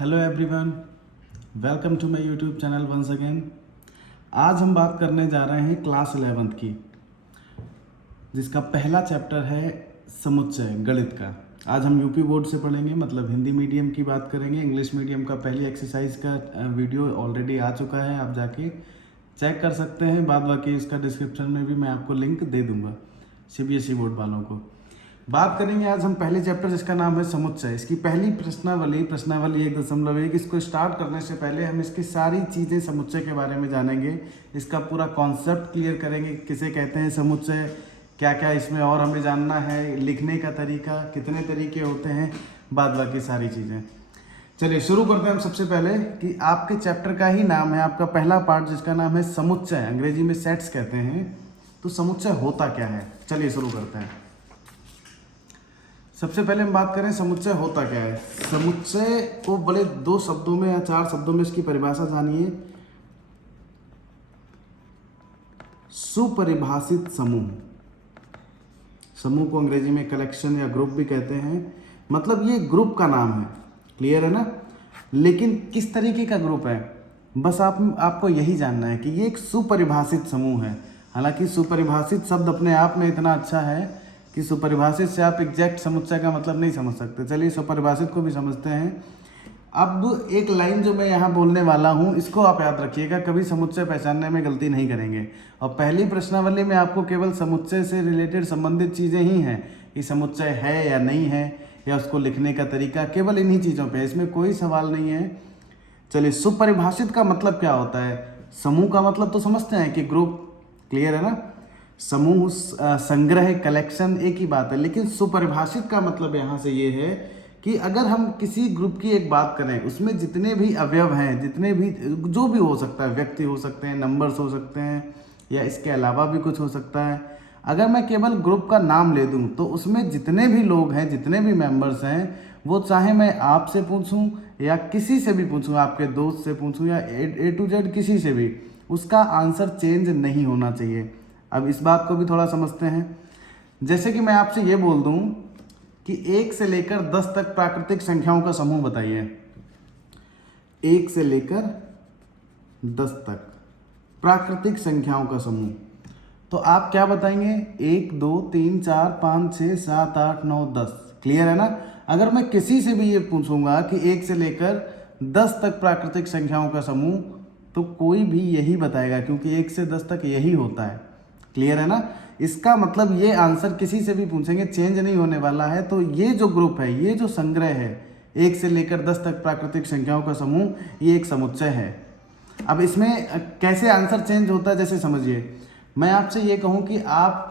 Hello everyone, welcome to my YouTube channel once again. आज हम बात करने जा रहे हैं क्लास 11th की, जिसका पहला चैप्टर है समुच्चय गणित का। आज हम यूपी बोर्ड से पढ़ेंगे, मतलब हिंदी मीडियम की बात करेंगे। इंग्लिश मीडियम का पहली एक्सरसाइज का वीडियो ऑलरेडी आ चुका है, आप जाके चेक कर सकते हैं। बाद बाकी इसका डिस्क्रिप्शन में भी मैं आपको लिंक दे दूंगा सीबीएसई बोर्ड वालों को। बात करेंगे आज हम पहले चैप्टर जिसका नाम है समुच्चय। इसकी पहली प्रश्नावली 1.1। इसको स्टार्ट करने से पहले हम इसकी सारी चीज़ें समुच्चय के बारे में जानेंगे, इसका पूरा कॉन्सेप्ट क्लियर करेंगे, किसे कहते हैं समुच्चय, क्या क्या इसमें और हमें जानना है, लिखने का तरीका, कितने तरीके होते हैं, बाद बाकी सारी चीज़ें। चलिए शुरू करते हैं हम सबसे पहले कि आपके चैप्टर का ही नाम है, आपका पहला पार्ट जिसका नाम है समुच्चय, अंग्रेजी में सेट्स कहते हैं। तो समुच्चय होता क्या है, चलिए शुरू करते हैं। सबसे पहले हम बात करें समुच्चय होता क्या है। समुच्चय को बड़े 2 शब्दों में या 4 शब्दों में इसकी परिभाषा जानिए। सुपरिभाषित समूह, समूह को अंग्रेजी में कलेक्शन या ग्रुप भी कहते हैं, मतलब ये ग्रुप का नाम है, क्लियर है ना। लेकिन किस तरीके का ग्रुप है, बस आपको यही जानना है कि ये एक सुपरिभाषित समूह है। हालांकि सुपरिभाषित शब्द अपने आप में इतना अच्छा है कि सुपरिभाषित से आप एग्जैक्ट समुच्चय का मतलब नहीं समझ सकते। चलिए सुपरिभाषित को भी समझते हैं। अब एक लाइन जो मैं यहाँ बोलने वाला हूँ, इसको आप याद रखिएगा, कभी समुच्चय पहचानने में गलती नहीं करेंगे। और पहली प्रश्नावली में आपको केवल समुच्चय से रिलेटेड संबंधित चीज़ें ही हैं कि समुच्चय है या नहीं है, या उसको लिखने का तरीका, केवल इन्हीं चीज़ों पर, इसमें कोई सवाल नहीं है। चलिए सुपरिभाषित का मतलब क्या होता है। समूह का मतलब तो समझते हैं कि ग्रुप, क्लियर है ना। समूह, संग्रह, कलेक्शन एक ही बात है। लेकिन सुपरिभाषित का मतलब यहाँ से ये है कि अगर हम किसी ग्रुप की एक बात करें, उसमें जितने भी अवयव हैं, जितने भी जो भी हो सकता है, व्यक्ति हो सकते हैं, नंबर्स हो सकते हैं, या इसके अलावा भी कुछ हो सकता है। अगर मैं केवल ग्रुप का नाम ले दूं तो उसमें जितने भी लोग हैं, जितने भी मेंबर्स हैं, वो चाहे मैं आपसे पूछूं या किसी से भी पूछूं, आपके दोस्त से पूछूं या A to Z किसी से भी, उसका आंसर चेंज नहीं होना चाहिए। अब इस बात को भी थोड़ा समझते हैं। जैसे कि मैं आपसे ये बोल दूं कि 1 से लेकर 10 तक प्राकृतिक संख्याओं का समूह बताइए। 1 से लेकर 10 तक प्राकृतिक संख्याओं का समूह, तो आप क्या बताएंगे? 1 2 3 4 5 6 7 8 9 10, क्लियर है ना। अगर मैं किसी से भी ये पूछूंगा कि 1 से लेकर 10 तक प्राकृतिक संख्याओं का समूह, तो कोई भी यही बताएगा, क्योंकि 1 से 10 तक यही होता है, क्लियर है ना। इसका मतलब ये आंसर किसी से भी पूछेंगे चेंज नहीं होने वाला है। तो ये जो ग्रुप है, ये जो संग्रह है, 1 से लेकर 10 तक प्राकृतिक संख्याओं का समूह, ये एक समुच्चय है। अब इसमें कैसे आंसर चेंज होता है, जैसे समझिए, मैं आपसे ये कहूँ कि आप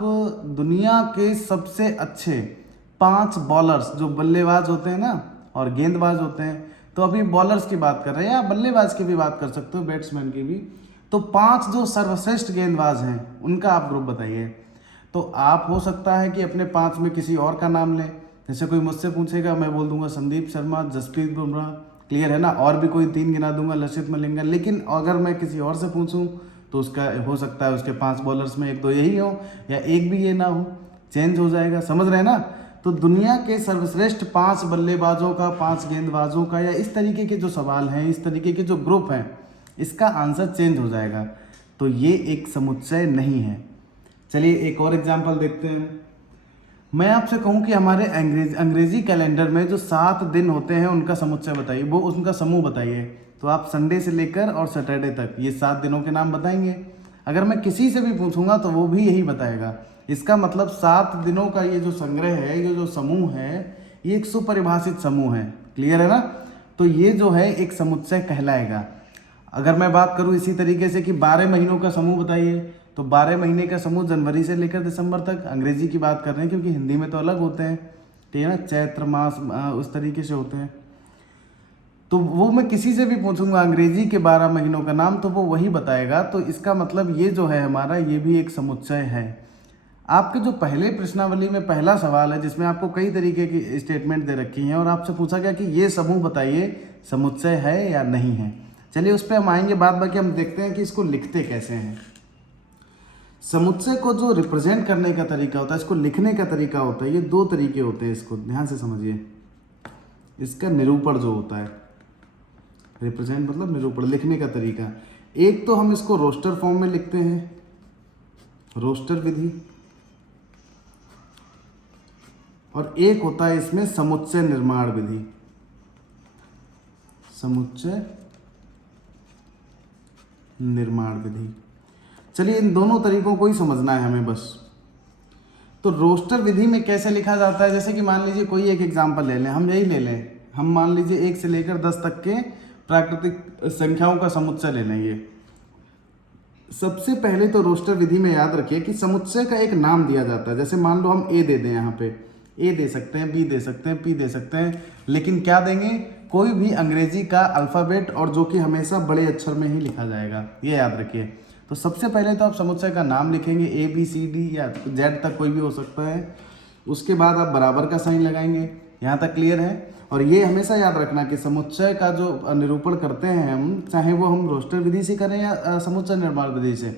दुनिया के सबसे अच्छे 5 बॉलर्स, जो बल्लेबाज होते हैं ना और गेंदबाज होते हैं, तो अभी बॉलर्स की बात कर रहे हैं, या बल्लेबाज की भी बात कर सकते हो, बैट्समैन की भी। तो 5 जो सर्वश्रेष्ठ गेंदबाज हैं, उनका आप ग्रुप बताइए। तो आप हो सकता है कि अपने 5 में किसी और का नाम लें। जैसे कोई मुझसे पूछेगा, मैं बोल दूंगा संदीप शर्मा, जसप्रीत बुमराह, क्लियर है ना। और भी कोई 3 गिना दूंगा, लसित मलिंगा। लेकिन अगर मैं किसी और से पूछूं तो उसका हो सकता है उसके 5 बॉलर्स में 1 2 यही हो, या एक भी ये ना हो, चेंज हो जाएगा, समझ रहे हैं ना। तो दुनिया के सर्वश्रेष्ठ 5 बल्लेबाजों का, 5 गेंदबाजों का, या इस तरीके के जो सवाल हैं, इस तरीके के जो ग्रुप हैं, इसका आंसर चेंज हो जाएगा। तो ये एक समुच्चय नहीं है। चलिए एक और एग्जांपल देखते हैं। मैं आपसे कहूँ कि हमारे अंग्रेजी कैलेंडर में जो 7 दिन होते हैं, उनका समुच्चय बताइए, वो उनका समूह बताइए। तो आप संडे से लेकर और सैटरडे तक ये 7 दिनों के नाम बताएंगे। अगर मैं किसी से भी पूछूंगा तो वो भी यही बताएगा। इसका मतलब 7 दिनों का ये जो संग्रह है, ये जो समूह है, ये एक सुपरिभाषित समूह है, क्लियर है ना। तो ये जो है एक समुच्चय कहलाएगा। अगर मैं बात करूं इसी तरीके से कि 12 महीनों का समूह बताइए, तो 12 महीने का समूह जनवरी से लेकर दिसंबर तक, अंग्रेजी की बात कर रहे हैं क्योंकि हिंदी में तो अलग होते हैं, ठीक है ना, चैत्र मास उस तरीके से होते हैं। तो वो मैं किसी से भी पूछूंगा अंग्रेजी के 12 महीनों का नाम, तो वो वही बताएगा। तो इसका मतलब ये जो है हमारा, ये भी एक समुच्चय है। आपके जो पहले प्रश्नावली में पहला सवाल है, जिसमें आपको कई तरीके की स्टेटमेंट दे रखी हैं और आपसे पूछा गया कि ये समूह बताइए समुच्चय है या नहीं है। चलिए उस पर हम आएंगे, बाद बाकी हम देखते हैं कि इसको लिखते कैसे हैं। समुच्चय को जो रिप्रेजेंट करने का तरीका होता है, इसको लिखने का तरीका होता है, ये 2 तरीके होते हैं, इसको ध्यान से समझिए। इसका निरूपण जो होता है, रिप्रेजेंट मतलब निरूपण, लिखने का तरीका। एक तो हम इसको रोस्टर फॉर्म में लिखते हैं, रोस्टर विधि, और एक होता है इसमें समुच्चय निर्माण विधि, समुच्चय निर्माण विधि। चलिए इन दोनों तरीकों को ही समझना है हमें बस। तो रोस्टर विधि में कैसे लिखा जाता है, जैसे कि मान लीजिए कोई एक एग्जांपल ले लें, हम यही ले लें, हम मान लीजिए 1 से लेकर 10 तक के प्राकृतिक संख्याओं का समुच्चय ले लेंगे। सबसे पहले तो रोस्टर विधि में याद रखिए कि समुच्चय का एक नाम दिया जाता है। जैसे मान लो हम ए दे दें, यहाँ पे ए दे सकते हैं, बी दे सकते हैं, पी दे सकते हैं, लेकिन क्या देंगे, कोई भी अंग्रेजी का अल्फ़ाबेट, और जो कि हमेशा बड़े अक्षर में ही लिखा जाएगा, ये याद रखिए। तो सबसे पहले तो आप समुच्चय का नाम लिखेंगे, ए बी सी डी या जेड तक कोई भी हो सकता है। उसके बाद आप बराबर का साइन लगाएंगे। यहाँ तक क्लियर है। और ये हमेशा याद रखना कि समुच्चय का जो निरूपण करते हैं हम, चाहे वो हम रोस्टर विधि से करें या समुच्चय निर्माण विधि से,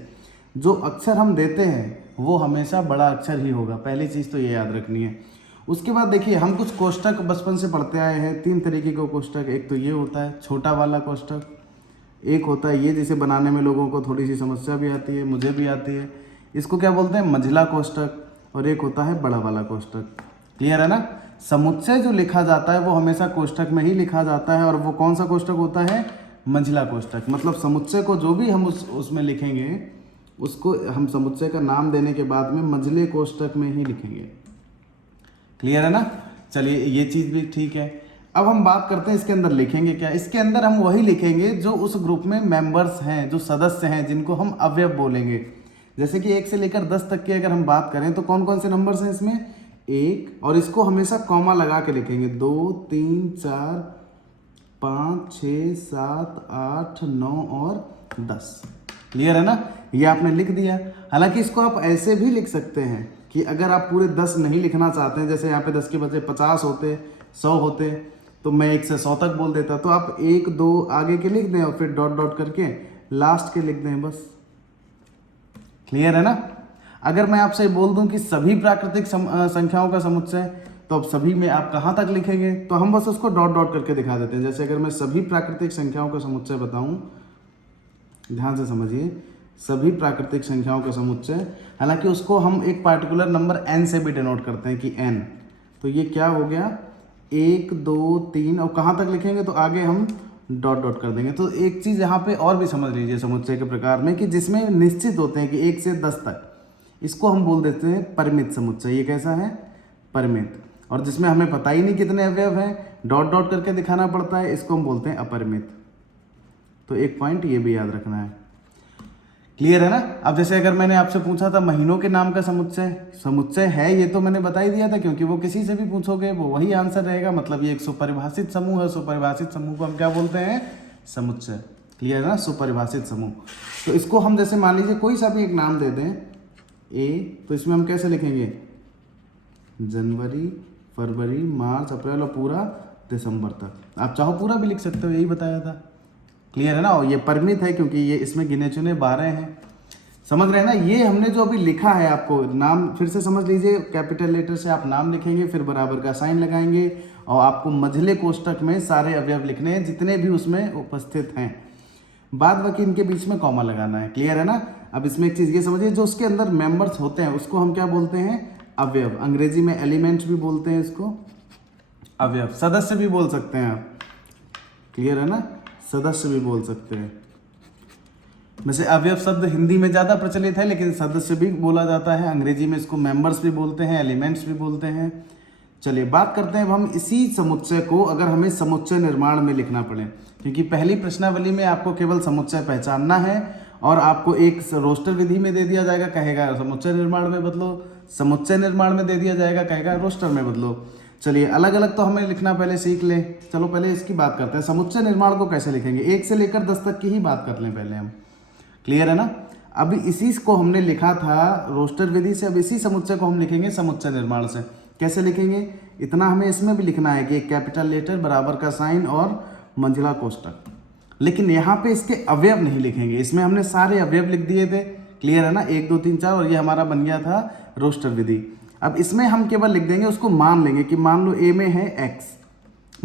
जो अक्षर हम देते हैं वो हमेशा बड़ा अक्षर ही होगा। पहली चीज़ तो ये याद रखनी है। उसके बाद देखिए, हम कुछ कोष्टक बचपन से पढ़ते आए हैं, 3 तरीके का कोष्टक। एक तो ये होता है छोटा वाला कोष्टक, एक होता है ये जिसे बनाने में लोगों को थोड़ी सी समस्या भी आती है, मुझे भी आती है, इसको क्या बोलते हैं, मंझला कोष्टक, और एक होता है बड़ा वाला कोष्टक। क्लियर है ना। समुच्चय जो लिखा जाता है वो हमेशा कोष्टक में ही लिखा जाता है, और वो कौन सा कोष्टक होता है, मंझला कोष्टक। मतलब समुच्चय को जो भी हम उसमें लिखेंगे, उसको हम समुच्चय का नाम देने के बाद में मंझले कोष्टक में ही लिखेंगे। क्लियर है ना। चलिए ये चीज़ भी ठीक है। अब हम बात करते हैं इसके अंदर लिखेंगे क्या। इसके अंदर हम वही लिखेंगे जो उस ग्रुप में मेंबर्स हैं, जो सदस्य हैं, जिनको हम अवयव बोलेंगे। जैसे कि 1 से लेकर 10 तक की अगर हम बात करें तो कौन कौन से नंबर्स हैं इसमें, 1, और इसको हमेशा कॉमा लगा के लिखेंगे, 2 3 4 5 6 7 8 9 और 10। क्लियर है ना। ये आपने लिख दिया। हालांकि इसको आप ऐसे भी लिख सकते हैं कि अगर आप पूरे 10 नहीं लिखना चाहते हैं, जैसे यहाँ पे 10 के बजाय 50 होते, 100 होते, तो मैं 1 से 100 तक बोल देता, तो आप 1 2 आगे के लिख दें और फिर डॉट डॉट करके लास्ट के लिख दें बस। क्लियर है ना। अगर मैं आपसे बोल दूं कि सभी प्राकृतिक संख्याओं का समुच्चय, तो अब सभी में आप कहाँ तक लिखेंगे, तो हम बस उसको डॉट डॉट करके दिखा देते हैं। जैसे अगर मैं सभी प्राकृतिक संख्याओं का समुच्चय बताऊं, ध्यान से समझिए, सभी प्राकृतिक संख्याओं का समुच्चय, हालांकि उसको हम एक पार्टिकुलर नंबर n से भी डिनोट करते हैं कि n, तो ये क्या हो गया, 1 2 3, और कहाँ तक लिखेंगे तो आगे हम डॉट डॉट कर देंगे। तो एक चीज़ यहाँ पे और भी समझ लीजिए समुच्चय के प्रकार में, कि जिसमें निश्चित होते हैं कि 1 से 10 तक, इसको हम बोल देते हैं परिमित समुच्चय। ये कैसा है, परिमित। और जिसमें हमें पता ही नहीं कितने अवयव हैं, डॉट डॉट करके दिखाना पड़ता है, इसको हम बोलते हैं अपरिमित। तो एक पॉइंट ये भी याद रखना है। क्लियर है ना। अब जैसे अगर मैंने आपसे पूछा था महीनों के नाम का समुच्चय, समुच्चय है ये, तो मैंने बता ही दिया था, क्योंकि वो किसी से भी पूछोगे वो वही आंसर रहेगा। मतलब ये एक सुपरिभाषित समूह है, सुपरिभाषित समूह को हम क्या बोलते हैं, समुच्चय। क्लियर है ना, सुपरिभाषित समूह। तो इसको हम जैसे मान लीजिए कोई सा भी एक नाम दे दें, ए, तो इसमें हम कैसे लिखेंगे, जनवरी फरवरी मार्च अप्रैल और पूरा दिसंबर तक। आप चाहो पूरा भी लिख सकते हो, यही बताया था। क्लियर है ना। और ये परिमित है क्योंकि ये इसमें गिने चुने 12 हैं। समझ रहे हैं ना। ये हमने जो अभी लिखा है, आपको नाम फिर से समझ लीजिए, कैपिटल लेटर से आप नाम लिखेंगे, फिर बराबर का साइन लगाएंगे, और आपको मंझले कोष्टक में सारे अवयव लिखने हैं जितने भी उसमें उपस्थित हैं। बाद बाकी इनके बीच में कॉमा लगाना है। क्लियर है ना। अब इसमें एक चीज़ ये समझिए, जो उसके अंदर मेंबर्स होते हैं उसको हम क्या बोलते हैं, अवयव। अंग्रेजी में एलिमेंट्स भी बोलते हैं इसको, अवयव। सदस्य भी बोल सकते हैं आप। क्लियर है ना, सदस्य भी बोल सकते हैं। वैसे अवयव शब्द हिंदी में ज़्यादा प्रचलित है, लेकिन सदस्य भी बोला जाता है। अंग्रेजी में इसको मेंबर्स भी बोलते हैं, एलिमेंट्स भी बोलते हैं। चलिए बात करते हैं अब हम इसी समुच्चय को, अगर हमें समुच्चय निर्माण में लिखना पड़े, क्योंकि पहली प्रश्नावली में आपको केवल समुच्चय पहचानना है, और आपको एक रोस्टर विधि में दे दिया जाएगा, कहेगा समुच्चय निर्माण में बदलो, समुच्चय निर्माण में दे दिया जाएगा, कहेगा रोस्टर में बदलो। चलिए अलग अलग तो हमें लिखना पहले सीख ले। चलो पहले इसकी बात करते हैं, समुच्चय निर्माण को कैसे लिखेंगे। 1 से लेकर 10 तक की ही बात कर लें पहले हम। क्लियर है ना। अभी इसी को हमने लिखा था रोस्टर विधि से, अब इसी समुच्चय को हम लिखेंगे समुच्चय निर्माण से। कैसे लिखेंगे, इतना हमें इसमें भी लिखना है कि एक कैपिटल लेटर, बराबर का साइन और मंझला कोष्टक। लेकिन यहाँ पे इसके अवयव नहीं लिखेंगे, इसमें हमने सारे अवयव लिख दिए थे। क्लियर है ना, 1 2 3 4, और ये हमारा बन गया था रोस्टर विधि। अब इसमें हम केवल लिख देंगे, उसको मान लेंगे कि मान लो ए में है x,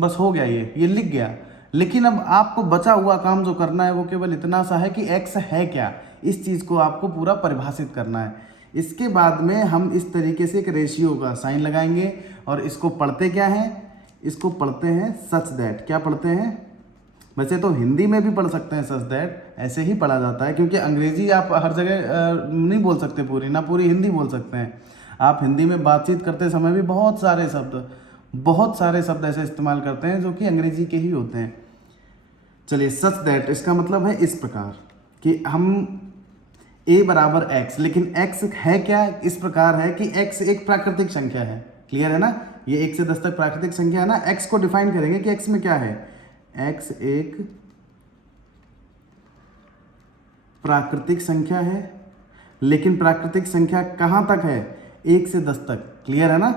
बस हो गया, ये लिख गया। लेकिन अब आपको बचा हुआ काम जो करना है वो केवल इतना सा है कि x है क्या, इस चीज़ को आपको पूरा परिभाषित करना है। इसके बाद में हम इस तरीके से एक रेशियो का साइन लगाएंगे और इसको पढ़ते क्या हैं, इसको पढ़ते हैं सच दैट। क्या पढ़ते हैं, वैसे तो हिंदी में भी पढ़ सकते हैं सच दैट, ऐसे ही पढ़ा जाता है क्योंकि अंग्रेजी आप हर जगह नहीं बोल सकते पूरी, ना पूरी हिंदी बोल सकते हैं। आप हिंदी में बातचीत करते समय भी बहुत सारे शब्द ऐसे इस्तेमाल करते हैं जो कि अंग्रेजी के ही होते हैं। चलिए, सच दैट इसका मतलब है इस प्रकार कि हम a बराबर x, लेकिन x है क्या, इस प्रकार है कि x एक प्राकृतिक संख्या है। क्लियर है ना, ये 1 से 10 तक प्राकृतिक संख्या है ना। x को डिफाइन करेंगे कि x में क्या है, x एक प्राकृतिक संख्या है, लेकिन प्राकृतिक संख्या कहाँ तक है, 1 से 10 तक। क्लियर है ना,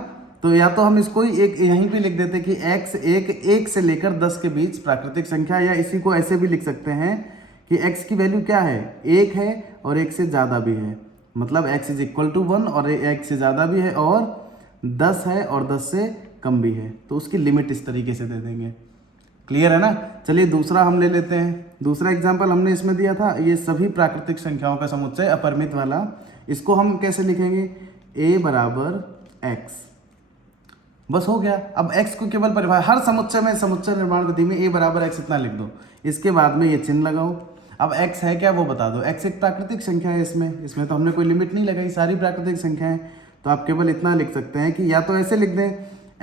तो या तो हम इसको ही एक यहीं पे लिख देते कि x एक से लेकर 10 के बीच प्राकृतिक संख्या, या इसी को ऐसे भी लिख सकते हैं कि x की वैल्यू क्या है, 1 है और 1 से ज़्यादा भी है, मतलब x इज इक्वल टू 1 और 1 से ज़्यादा भी है और 10 है और 10 से कम भी है, तो उसकी लिमिट इस तरीके से दे देंगे। क्लियर है ना। चलिए दूसरा हम ले लेते हैं। दूसरा एग्जाम्पल हमने इसमें दिया था, ये सभी प्राकृतिक संख्याओं का समुच्चय अपरिमित वाला, इसको हम कैसे लिखेंगे, a बराबर x। बस हो गया। अब x को केवल परिभाषा, हर समुच्चय में समुच्चय निर्माण विधि में a बराबर x इतना लिख दो, इसके बाद में ये चिन्ह लगाओ। अब x है क्या वो बता दो, x एक प्राकृतिक संख्या है, इसमें तो हमने कोई लिमिट नहीं लगाई, सारी प्राकृतिक संख्याएं, तो आप केवल इतना लिख सकते हैं कि या तो ऐसे लिख दें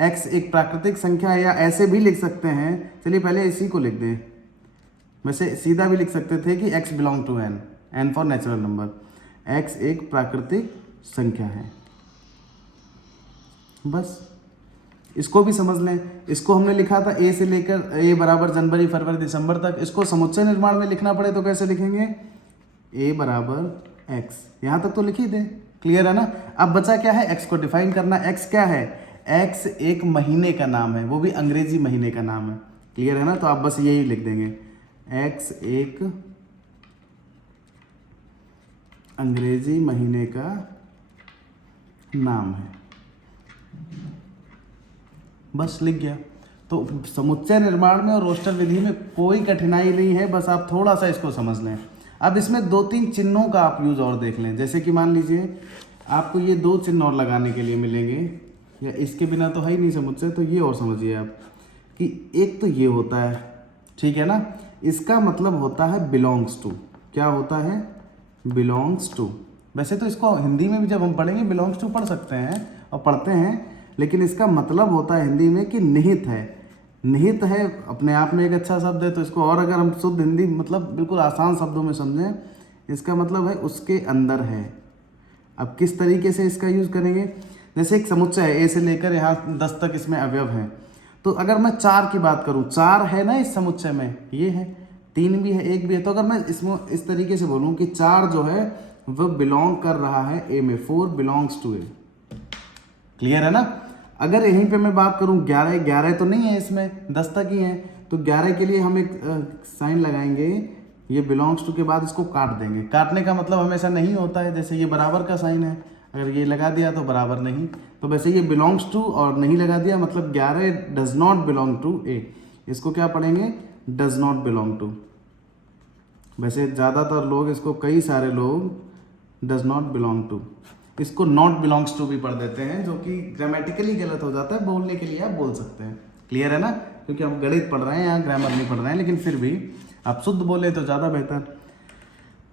x एक प्राकृतिक संख्या है, या ऐसे भी लिख सकते हैं। चलिए पहले इसी को लिख दें, वैसे सीधा भी लिख सकते थे कि x belong to n for natural number, x एक प्राकृतिक संख्या है। बस इसको भी समझ लें। इसको हमने लिखा था a से लेकर a बराबर जनवरी फरवरी दिसंबर तक, इसको समुच्चय निर्माण में लिखना पड़े तो कैसे लिखेंगे, a बराबर x, यहाँ तक तो लिख ही दें। क्लियर है ना। अब बचा क्या है, x को डिफाइन करना। x क्या है, x एक महीने का नाम है, वो भी अंग्रेजी महीने का नाम है। क्लियर है ना, तो आप बस यही लिख देंगे, x एक अंग्रेजी महीने का नाम है, बस लिख गया। तो समुच्चय निर्माण में और रोस्टर विधि में कोई कठिनाई नहीं है, बस आप थोड़ा सा इसको समझ लें। अब इसमें 2-3 चिन्हों का आप यूज और देख लें, जैसे कि मान लीजिए आपको ये 2 चिन्ह और लगाने के लिए मिलेंगे, या इसके बिना तो है ही नहीं समुच्चय, तो ये और समझिए आप कि एक तो ये होता है, ठीक है ना, इसका मतलब होता है बिलोंग्स टू। क्या होता है, बिलोंग्स टू। वैसे तो इसको हिंदी में भी जब हम पढ़ेंगे बिलोंग्स टू पढ़ सकते हैं और पढ़ते हैं, लेकिन इसका मतलब होता है हिंदी में कि निहित है। निहित है अपने आप में एक अच्छा शब्द है, तो इसको और अगर हम शुद्ध हिंदी मतलब बिल्कुल आसान शब्दों में समझें, इसका मतलब है उसके अंदर है। अब किस तरीके से इसका यूज़ करेंगे, जैसे एक समुच्चय है, ए से लेकर यहाँ 10 तक इसमें अवयव हैं, तो अगर मैं 4 की बात करूँ, 4 है ना इस समुच्चय में, ये है, 3 भी है, 1 भी है, तो अगर मैं इसमें इस तरीके से बोलूँ कि 4 जो है वह बिलोंग कर रहा है ए में, 4 बिलोंग्स टू ए। क्लियर है ना। अगर यहीं पे मैं बात करूं 11 तो नहीं है इसमें, 10 तक ही है, तो 11 के लिए हम एक साइन लगाएंगे, ये बिलोंग्स टू के बाद इसको काट देंगे। काटने का मतलब हमेशा नहीं होता है, जैसे ये बराबर का साइन है, अगर ये लगा दिया तो बराबर नहीं, तो वैसे ये बिलोंग्स टू और नहीं लगा दिया मतलब 11 डज नॉट बिलोंग टू ए, इसको क्या पढ़ेंगे, डज नॉट बिलोंग टू। वैसे ज़्यादातर लोग इसको, कई सारे लोग डज नॉट बिलोंग टू, इसको नॉट बिलोंग्स टू भी पढ़ देते हैं, जो कि ग्रामेटिकली गलत हो जाता है, बोलने के लिए आप बोल सकते हैं। क्लियर है ना, क्योंकि हम गणित पढ़ रहे हैं, यहाँ ग्रामर नहीं पढ़ रहे हैं, लेकिन फिर भी आप शुद्ध बोले तो ज़्यादा बेहतर।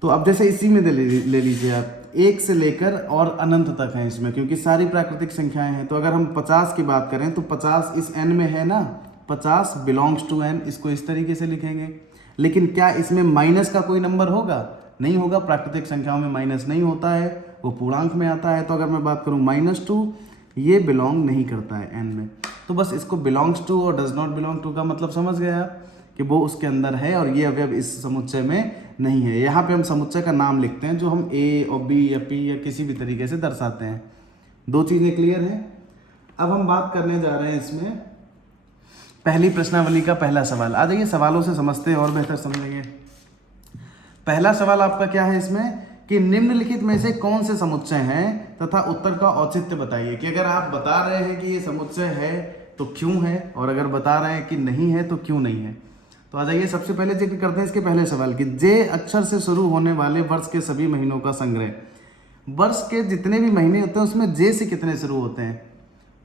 तो अब जैसे इसी में ले लीजिए आप, 1 से लेकर और अनंत तक है इसमें, क्योंकि सारी प्राकृतिक संख्याएं हैं। तो अगर हम 50 की बात करें तो 50 इस n में है ना, 50 बिलोंग्स टू n, इसको इस तरीके से लिखेंगे। लेकिन क्या इसमें माइनस का कोई नंबर होगा, नहीं होगा, प्राकृतिक संख्याओं में माइनस नहीं होता है, वो पूर्णांक में आता है। तो अगर मैं बात करूं -2, ये बिलोंग नहीं करता है n में, तो बस इसको बिलोंग्स टू और डज नॉट बिलोंग टू का मतलब समझ गए आप कि वो उसके अंदर है और ये अवयव इस समुच्चय में नहीं है। यहाँ पे हम समुच्चय का नाम लिखते हैं जो हम a और b या p या किसी भी तरीके से दर्शाते हैं। 2 चीज़ें क्लियर हैं। अब हम बात करने जा रहे हैं इसमें पहली प्रश्नावली का पहला सवाल। आ जाइए सवालों से समझते हैं और बेहतर समझेंगे। पहला सवाल आपका क्या है इसमें कि निम्नलिखित में से कौन से समुच्चय हैं तथा उत्तर का औचित्य बताइए। कि अगर आप बता रहे हैं कि ये समुच्चय है तो क्यों है, और अगर बता रहे हैं कि नहीं है तो क्यों नहीं है। तो आ जाइए, सबसे पहले जिक्र करते हैं इसके पहले सवाल की। जे अक्षर से शुरू होने वाले वर्ष के सभी महीनों का संग्रह। वर्ष के जितने भी महीने होते हैं उसमें जे से कितने शुरू होते हैं?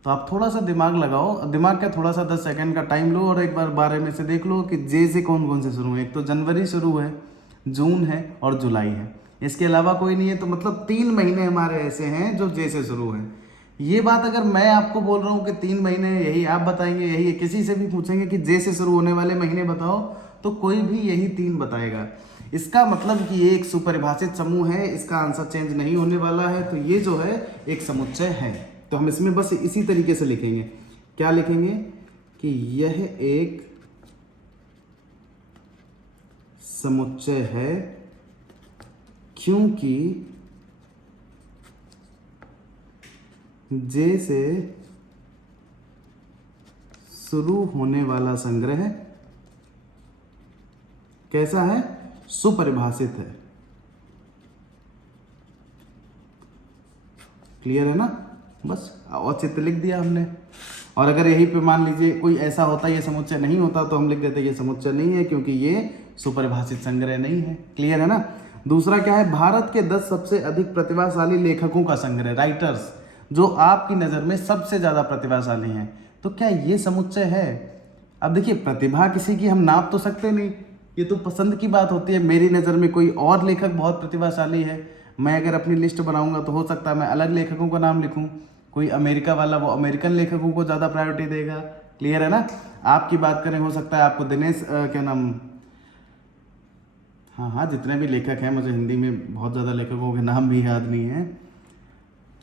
तो आप थोड़ा सा दिमाग लगाओ, दिमाग का थोड़ा सा 10 सेकंड का टाइम लो और एक बार बारे में से देख लो कि जे से कौन कौन से शुरू है। एक तो जनवरी शुरू है, जून है और जुलाई है, इसके अलावा कोई नहीं है। तो मतलब 3 महीने हमारे ऐसे हैं जो जे से शुरू है। ये बात अगर मैं आपको बोल रहा हूँ कि 3 महीने, यही आप बताएंगे, यही किसी से भी पूछेंगे कि जे से शुरू होने वाले महीने बताओ, तो कोई भी यही 3 बताएगा। इसका मतलब कि ये एक सुपरिभाषित समूह है, इसका आंसर चेंज नहीं होने वाला है। तो ये जो है एक समुच्चय है। तो हम इसमें बस इसी तरीके से लिखेंगे। क्या लिखेंगे कि यह एक समुच्चय है क्योंकि जे से शुरू होने वाला संग्रह कैसा है? सुपरिभाषित है। क्लियर है ना? बस औचित्य लिख दिया हमने। और अगर यही पे मान लीजिए कोई ऐसा होता, ये समुच्चय नहीं होता, तो हम लिख देते ये समुच्चय नहीं है क्योंकि ये सुपरिभाषित संग्रह नहीं है। क्लियर है ना? दूसरा क्या है? भारत के 10 सबसे अधिक प्रतिभाशाली लेखकों का संग्रह, राइटर्स, जो आपकी नज़र में सबसे ज़्यादा प्रतिभाशाली हैं। तो क्या ये समुच्चय है? अब देखिए, प्रतिभा किसी की हम नाप तो सकते नहीं, ये तो पसंद की बात होती है। मेरी नज़र में कोई और लेखक बहुत प्रतिभाशाली है, मैं अगर अपनी लिस्ट बनाऊंगा तो हो सकता है मैं अलग लेखकों का नाम लिखूं। कोई अमेरिका वाला, वो अमेरिकन लेखकों को ज़्यादा प्रायोरिटी देगा। क्लियर है ना? आपकी बात करें, हो सकता है आपको दिनेश क्या नाम, हाँ, जितने भी लेखक हैं, मुझे हिंदी में बहुत ज़्यादा लेखकों के नाम भी याद नहीं है।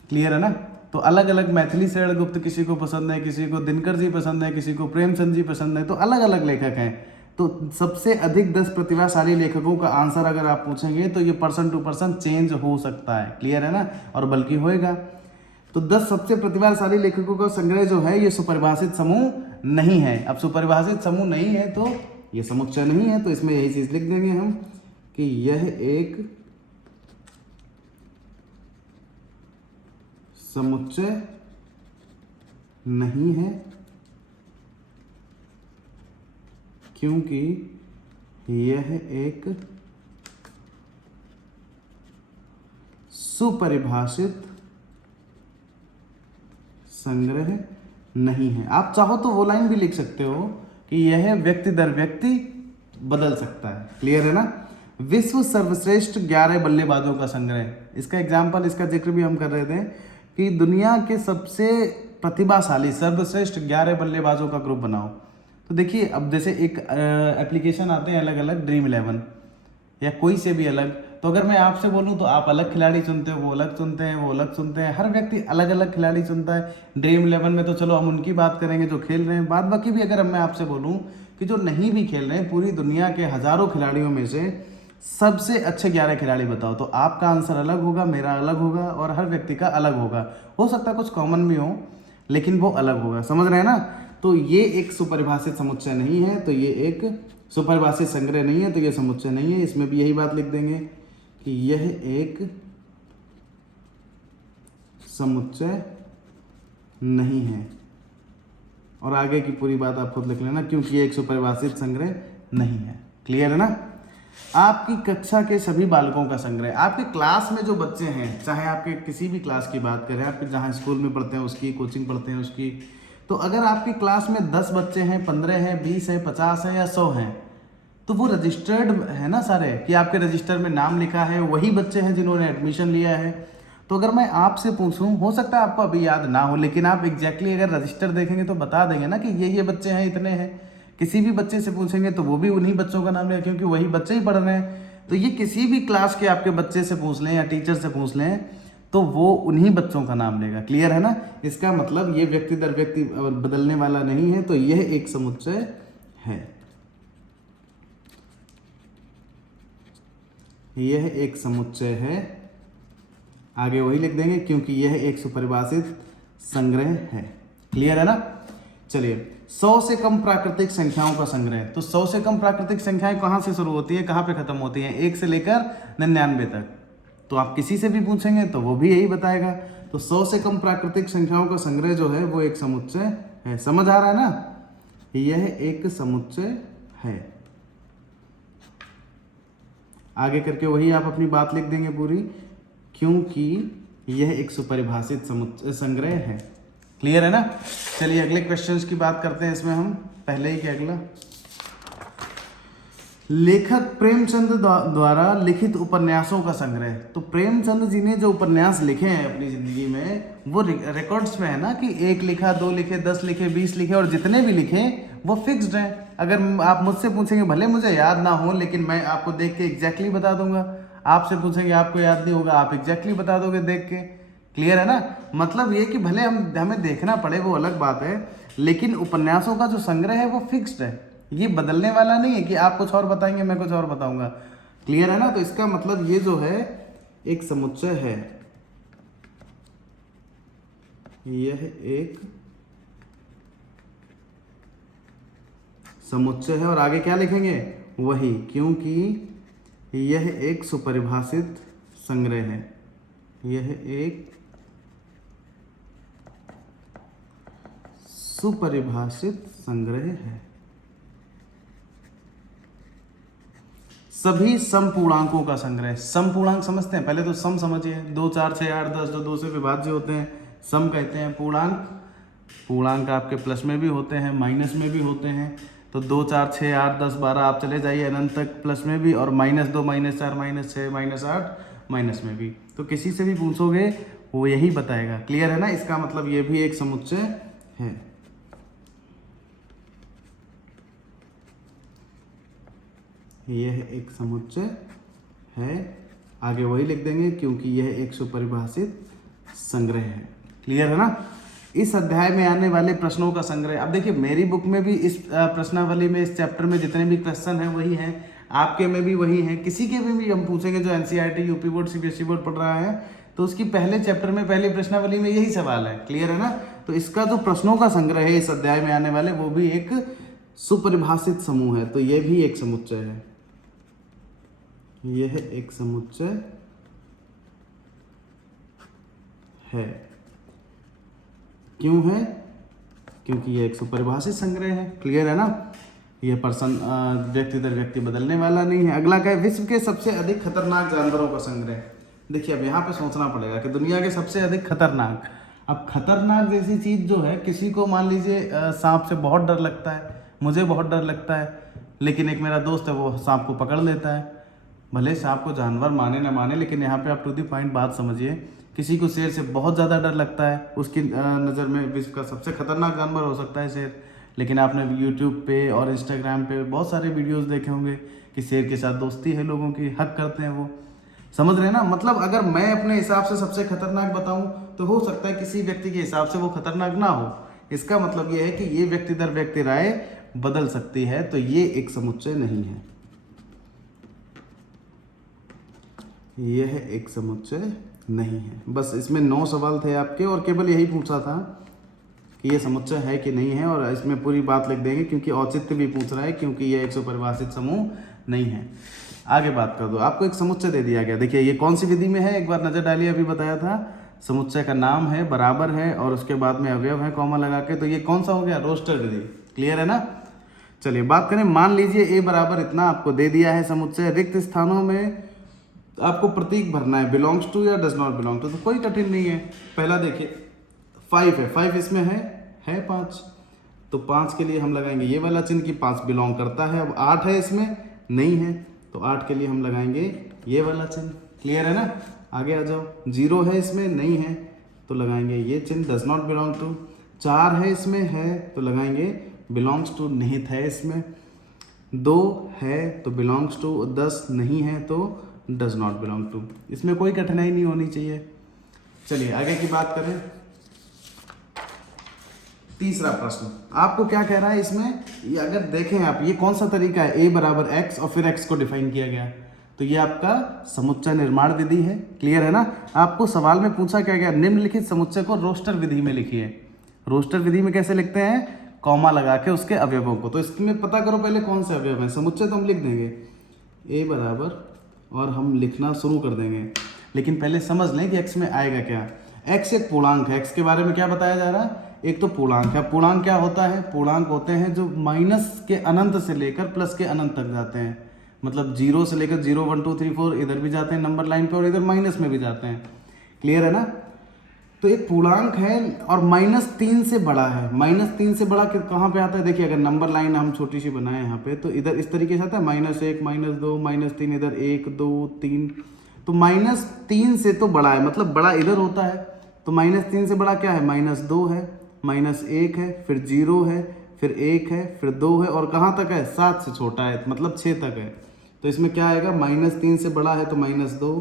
क्लियर है ना? तो अलग अलग, मैथिली शरण गुप्त किसी को पसंद है, किसी को दिनकर जी पसंद है, किसी को प्रेमचंद जी पसंद है, तो अलग अलग लेखक हैं। तो सबसे अधिक 10 प्रतिभाशाली लेखकों का आंसर अगर आप पूछेंगे तो ये पर्सन टू पर्सन चेंज हो सकता है। क्लियर है ना? और बल्कि होएगा। तो 10 सबसे प्रतिभाशाली लेखकों का संग्रह जो है ये सुपरिभाषित समूह नहीं है। अब सुपरिभाषित समूह नहीं है तो ये समुच्चय नहीं है, तो इसमें यही चीज़ लिख देंगे हम कि यह एक समुच्चय नहीं है क्योंकि यह एक सुपरिभाषित संग्रह नहीं है। आप चाहो तो वो लाइन भी लिख सकते हो कि यह व्यक्ति दर व्यक्ति बदल सकता है। क्लियर है ना? विश्व सर्वश्रेष्ठ 11 बल्लेबाजों का संग्रह, इसका एग्जाम्पल, इसका जिक्र भी हम कर रहे थे कि दुनिया के सबसे प्रतिभाशाली सर्वश्रेष्ठ 11 बल्लेबाजों का ग्रुप बनाओ। तो देखिए, अब जैसे एक एप्लीकेशन आते हैं अलग अलग, ड्रीम 11 या कोई से भी अलग, तो अगर मैं आपसे बोलूं तो आप अलग खिलाड़ी चुनते हो, वो अलग चुनते हैं, वो अलग चुनते हैं, हर व्यक्ति अलग अलग खिलाड़ी चुनता है। ड्रीम 11 में तो चलो हम उनकी बात करेंगे जो खेल रहे हैं, बाद बाकी भी अगर मैं आपसे बोलूं कि जो नहीं भी खेल रहे हैं, पूरी दुनिया के हज़ारों खिलाड़ियों में से सबसे अच्छे 11 खिलाड़ी बताओ, तो आपका आंसर अलग होगा, मेरा अलग होगा और हर व्यक्ति का अलग होगा। हो सकता है कुछ कॉमन भी हो, लेकिन वो अलग होगा। समझ रहे हैं ना? तो ये एक सुपरिभाषित समुच्चय नहीं है, तो ये एक सुपरिभाषित संग्रह नहीं है, तो ये समुच्चय नहीं है। इसमें भी यही बात लिख देंगे कि यह एक समुच्चय नहीं है। और आगे की पूरी बात आप खुद लिख लेना, क्योंकि ये एक सुपरिभाषित संग्रह नहीं है। क्लियर है ना? आपकी कक्षा के सभी बालकों का संग्रह, आपके क्लास में जो बच्चे हैं, चाहे आपके किसी भी क्लास की बात करें, आपके जहाँ स्कूल में पढ़ते हैं उसकी, कोचिंग पढ़ते हैं उसकी, तो अगर आपकी क्लास में 10 बच्चे हैं, 15 हैं, 20 हैं, 50 हैं या 100 हैं, तो वो रजिस्टर्ड है ना सारे, कि आपके रजिस्टर में नाम लिखा है, वही बच्चे हैं जिन्होंने एडमिशन लिया है। तो अगर मैं आपसे पूछूं, हो सकता है आपको अभी याद ना हो, लेकिन आप एग्जैक्टली अगर रजिस्टर देखेंगे तो बता देंगे ना कि ये बच्चे हैं, इतने हैं। किसी भी बच्चे से पूछेंगे तो वो भी उन्हीं बच्चों का नाम लेगा, क्योंकि वही बच्चे ही पढ़ रहे हैं। तो ये किसी भी क्लास के आपके बच्चे से पूछ लें या टीचर से पूछ लें तो वो उन्हीं बच्चों का नाम लेगा। क्लियर है ना? इसका मतलब ये व्यक्ति दर व्यक्ति बदलने वाला नहीं है, तो यह एक समुच्चय है। यह एक समुच्चय है, आगे वही लिख देंगे, क्योंकि यह एक सुपरिभाषित संग्रह है। क्लियर है ना? चलिए, 100 से कम प्राकृतिक संख्याओं का संग्रह। तो 100 से कम प्राकृतिक संख्याएं कहाँ से शुरू होती है, कहाँ पे खत्म होती हैं? 1 से लेकर 99 तक। तो आप किसी से भी पूछेंगे तो वो भी यही बताएगा। तो 100 से कम प्राकृतिक संख्याओं का संग्रह जो है वो एक समुच्चय है। समझ आ रहा है ना? यह एक समुच्चय है। आगे करके वही आप अपनी बात लिख देंगे पूरी, क्योंकि यह एक सुपरिभाषित संग्रह है। क्लियर है ना। चलिए अगले क्वेश्चंस की बात करते हैं। इसमें हम पहले ही क्या अगला, लेखक प्रेमचंद द्वारा लिखित उपन्यासों का संग्रह। तो प्रेमचंद जी ने जो उपन्यास लिखे हैं अपनी जिंदगी में, वो रिकॉर्ड्स में है ना कि 1 लिखा, 2 लिखे, 10 लिखे, 20 लिखे, और जितने भी लिखे वो फिक्स्ड हैं। अगर आप मुझसे पूछेंगे, भले मुझे याद ना हो, लेकिन मैं आपको देख के एग्जैक्टली बता दूंगा। आपसे पूछेंगे, आपको याद नहीं होगा, आप एग्जैक्टली बता दोगे देख के। क्लियर है ना। मतलब ये कि भले हमें देखना पड़े वो अलग बात है, लेकिन उपन्यासों का जो संग्रह है वो फिक्स्ड है, ये बदलने वाला नहीं है कि आप कुछ और बताएंगे मैं कुछ और बताऊंगा। क्लियर है ना। तो इसका मतलब ये जो है एक समुच्चय है, यह एक समुच्चय है। और आगे क्या लिखेंगे, वही, क्योंकि यह एक सुपरिभाषित संग्रह है, यह एक सुपरिभाषित संग्रह है। सभी समपूर्णांकों का संग्रह। समपूर्णांक समझते हैं, पहले तो सम समझिए, 2, 4, 6, 8, 10 जो 2 से विभाज्य होते हैं सम कहते हैं। पूर्णांक आपके प्लस में भी होते हैं, माइनस में भी होते हैं। तो 2, 4, 6, 8, 10, 12 आप चले जाइए अनंत तक, प्लस में भी, और -2, -4, -6, -8 माइनस में भी। तो किसी से भी पूछोगे वो यही बताएगा। क्लियर है ना। इसका मतलब ये भी एक समुच्चय है। यह एक समुच्चय है, आगे वही लिख देंगे, क्योंकि यह एक सुपरिभाषित संग्रह है। क्लियर है ना। इस अध्याय में आने वाले प्रश्नों का संग्रह। अब देखिए मेरी बुक में भी इस प्रश्नावली में, इस चैप्टर में जितने भी क्वेश्चन हैं वही हैं, आपके में भी वही हैं, किसी के भी हम पूछेंगे जो NCERT, UP board, CBSE board पढ़ रहा है, तो उसकी पहले चैप्टर में पहली प्रश्नावली में यही सवाल है। क्लियर है ना। तो इसका जो प्रश्नों का संग्रह है इस अध्याय में आने वाले, वो भी एक सुपरिभाषित समूह है। तो यह भी एक समुच्चय है, यह एक समुच्चय है। क्यों है, क्योंकि यह एक सुपरिभाषित संग्रह है। क्लियर है ना। यह पर्सन व्यक्ति दर व्यक्ति बदलने वाला नहीं है। अगला क्या है, विश्व के सबसे अधिक खतरनाक जानवरों का संग्रह। देखिए अब यहाँ पे सोचना पड़ेगा कि दुनिया के सबसे अधिक खतरनाक। अब खतरनाक जैसी चीज जो है, किसी को मान लीजिए सांप से बहुत डर लगता है, मुझे बहुत डर लगता है, लेकिन एक मेरा दोस्त है वो सांप को पकड़ लेता है। भले सांप को जानवर माने ना माने, लेकिन यहाँ पे आप टू दी पॉइंट बात समझिए। किसी को शेर से बहुत ज़्यादा डर लगता है, उसकी नज़र में विश्व का सबसे खतरनाक जानवर हो सकता है शेर। लेकिन आपने यूट्यूब पे और इंस्टाग्राम पे बहुत सारे वीडियोस देखे होंगे कि शेर के साथ दोस्ती है लोगों की, हक करते हैं वो। समझ रहे हैं ना। मतलब अगर मैं अपने हिसाब से सबसे खतरनाक बताऊं तो हो सकता है किसी व्यक्ति के हिसाब से वो खतरनाक ना हो। इसका मतलब ये है कि ये व्यक्ति दर व्यक्ति राय बदल सकती है। तो ये एक समुच्चय नहीं है, यह एक समुच्चय नहीं है। बस इसमें 9 सवाल थे आपके, और केवल यही पूछा था कि ये समुच्चय है कि नहीं है, और इसमें पूरी बात लिख देंगे, क्योंकि औचित्य भी पूछ रहा है, क्योंकि यह एक सुपरिभाषित समूह नहीं है। आगे बात कर दो। आपको एक समुच्चय दे दिया गया, देखिए ये कौन सी विधि में है, एक बार नजर डालिए। अभी बताया था समुच्चय का नाम है, बराबर है, और उसके बाद में अवयव है कॉमा लगा के। तो ये कौन सा हो गया, रोस्टर विधि। क्लियर है ना। चलिए बात करें। मान लीजिए ए बराबर इतना आपको दे दिया है समुच्चय। रिक्त स्थानों में आपको प्रतीक भरना है, बिलोंग्स टू या डज नॉट बिलोंग टू। तो कोई कठिन नहीं है। पहला देखिए 5 है, 5 इसमें है 5, तो 5 के लिए हम लगाएंगे ये वाला चिन्ह कि 5 बिलोंग करता है। अब 8 है, इसमें नहीं है, तो 8 के लिए हम लगाएंगे ये वाला चिन्ह। क्लियर है ना। आगे आ जाओ। 0 है, इसमें नहीं है, तो लगाएंगे ये चिन्ह, डज नॉट बिलोंग टू। 4 है, इसमें है, तो लगाएंगे बिलोंग्स टू, निहित है इसमें। 2 है तो बिलोंग्स टू, 10 नहीं है तो डज नॉट बिलोंग टू। इसमें कोई कठिनाई नहीं होनी चाहिए। चलिए आगे की बात करें। तीसरा प्रश्न आपको क्या कह रहा है इसमें, ये अगर देखें आप, ये कौन सा तरीका है, a बराबर x और फिर x को डिफाइन किया गया, तो ये आपका समुच्चय निर्माण विधि है। क्लियर है ना। आपको सवाल में पूछा क्या गया, निम्नलिखित समुच्चय को रोस्टर विधि में लिखिए। रोस्टर विधि में कैसे लिखते हैं, कॉमा लगा के उसके अवयवों को। तो इसमें पता करो पहले कौन से अवयव हैं। समुच्चय तो हम लिख देंगे a बराबर, और हम लिखना शुरू कर देंगे, लेकिन पहले समझ लें कि x में आएगा क्या। x एक पूर्णांक है। x के बारे में क्या बताया जा रहा है, एक तो पूर्णांक है। पूर्णांक क्या होता है, पूर्णांक होते हैं जो माइनस के अनंत से लेकर प्लस के अनंत तक जाते हैं। मतलब 0 से लेकर 0 1 2 3 4 इधर भी जाते हैं नंबर लाइन पे और इधर माइनस में भी जाते हैं। क्लियर है ना? तो एक पूर्णांक है और -3 से बड़ा है। -3 से बड़ा कहाँ पे आता है? देखिए अगर नंबर लाइन हम छोटी सी बनाए यहाँ पे तो इधर इस तरीके से आता है -1 -2 -3, इधर 1 2 3। तो -3 से तो बड़ा है, मतलब बड़ा इधर होता है। तो -3 से बड़ा क्या है? -2 है, -1 है, फिर 0 है, फिर 1 है, फिर 2 है और कहाँ तक है? 7 से छोटा है, मतलब 6 तक है। तो इसमें क्या आएगा? -3 से बड़ा है तो -2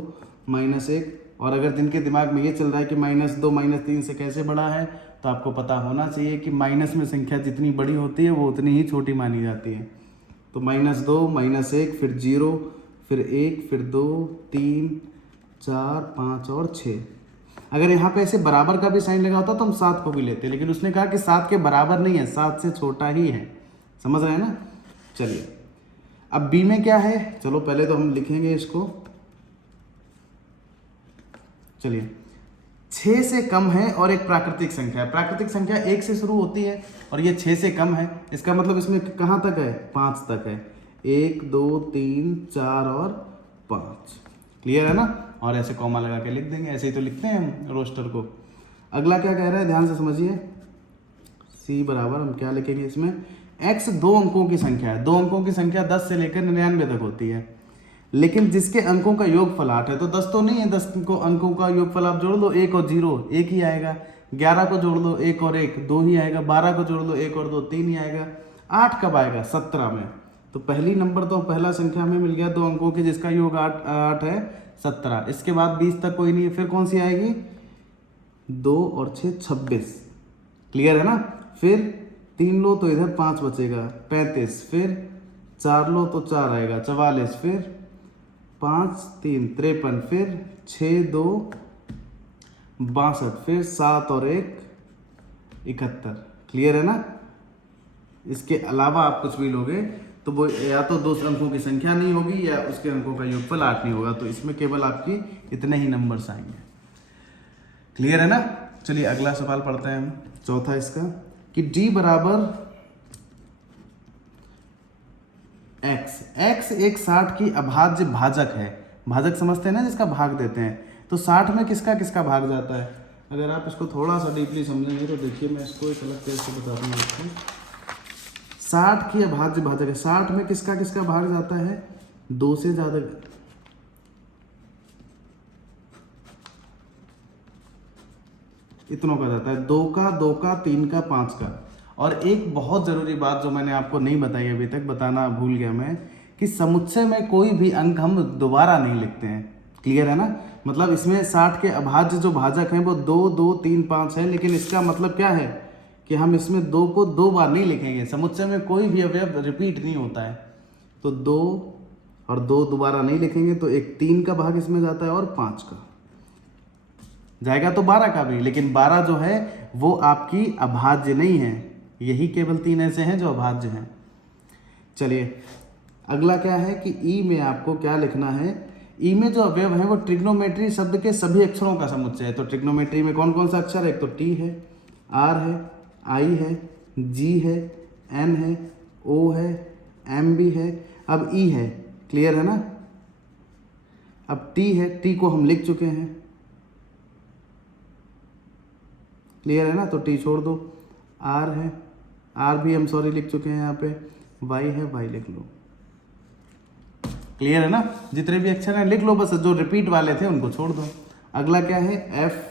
-1। और अगर जिनके दिमाग में ये चल रहा है कि -2 -3 से कैसे बड़ा है, तो आपको पता होना चाहिए कि माइनस में संख्या जितनी बड़ी होती है वो उतनी ही छोटी मानी जाती है। तो -2 -1 फिर 0 फिर 1 फिर 2 3 4 5 और 6। अगर यहाँ पे ऐसे बराबर का भी साइन लगा होता तो हम 7 को भी लेते, लेकिन उसने कहा कि 7 के बराबर नहीं है, 7 से छोटा ही है। समझ रहे हैं ना? चलिए अब बी में क्या है, चलो पहले तो हम लिखेंगे इसको। चलिए 6 से कम है और एक प्राकृतिक संख्या है। प्राकृतिक संख्या 1 से शुरू होती है और ये 6 से कम है। इसका मतलब इसमें कहाँ तक है? 5 तक है। 1 2 3 4 और 5। क्लियर है ना? और ऐसे कॉमा लगा के लिख देंगे, ऐसे ही तो लिखते हैं हम रोस्टर को। अगला क्या कह रहा है, ध्यान से समझिए। सी बराबर हम क्या लिखेंगे इसमें? x 2 अंकों की संख्या है। 2 अंकों की संख्या 10 से लेकर 99 तक होती है, लेकिन जिसके अंकों का योगफल 8 है। तो 10 तो नहीं है, 10 को अंकों का योगफल आप जोड़ लो, 1 और 0 1 ही आएगा। 11 को जोड़ लो, 1 और 1 2 ही आएगा। 12 को जोड़ लो, 1 और 2 3 ही आएगा। 8 कब आएगा? 17 में। तो पहली नंबर तो पहला संख्या हमें मिल गया 2 अंकों की जिसका योग 8 है, 17। इसके बाद 20 तक कोई नहीं है, फिर कौन सी आएगी? 2 और 6 26। क्लियर है ना? फिर 3 लो तो इधर 5 बचेगा, 35। फिर 4 लो तो 4 आएगा, 44। फिर 5 3 53। फिर 6 2 62। फिर 7 और 1 71। क्लियर है ना? इसके अलावा आप कुछ भी लोगे तो वो या तो 2 अंकों की संख्या नहीं होगी या उसके अंकों का योगफल 8 नहीं होगा। तो इसमें केवल आपकी इतने ही नंबर्स आएंगे। क्लियर है ना? चलिए अगला सवाल पढ़ते हैं हम, चौथा इसका, कि d बराबर x। x एक 60 की अभाज्य भाजक है। भाजक समझते हैं ना, जिसका भाग देते हैं। तो 60 में किसका किसका भाग जाता है? अगर आप इसको थोड़ा सा डीपली समझेंगे तो देखिए, मैं इसको एक अलग तरह से बताता हूँ आपको। 60 की अभाज्य भाजक है। 60 में किसका किसका भाग जाता है? 2 से ज्यादा, इतनों का जाता है। 2 का 2 का 3 का 5 का। और एक बहुत ज़रूरी बात जो मैंने आपको नहीं बताई अभी तक, बताना भूल गया मैं, कि समुच्चय में कोई भी अंक हम दोबारा नहीं लिखते हैं। क्लियर है ना? मतलब इसमें 60 के अभाज्य जो भाजक हैं वो 2 2 3 5 है, लेकिन इसका मतलब क्या है कि हम इसमें 2 को 2 बार नहीं लिखेंगे। समुच्चय में कोई भी अवयव रिपीट नहीं होता है। तो 2 और 2 दोबारा नहीं लिखेंगे, तो एक 3 का भाग इसमें जाता है और 5 का जाएगा, तो 12 का भी। लेकिन 12 जो है वो आपकी अभाज्य नहीं है। यही केवल 3 ऐसे हैं जो अभाज्य हैं। चलिए अगला क्या है कि ई में आपको क्या लिखना है। ई में जो अवयव है वो ट्रिग्नोमेट्री शब्द के सभी अक्षरों का समुच्चय है। तो ट्रिग्नोमेट्री में कौन कौन सा अक्षर है? एक तो टी है, आर है, आई है, जी है, एन है, ओ है, एम भी है, अब ई है। क्लियर है ना? अब टी है, टी को हम लिख चुके हैं। क्लियर है ना? तो टी छोड़ दो। आर है, आर भी हम लिख चुके हैं यहाँ पे। वाई है, वाई लिख लो। क्लियर है ना? जितने भी अक्षर हैं लिख लो, बस जो रिपीट वाले थे उनको छोड़ दो। अगला क्या है? एफ।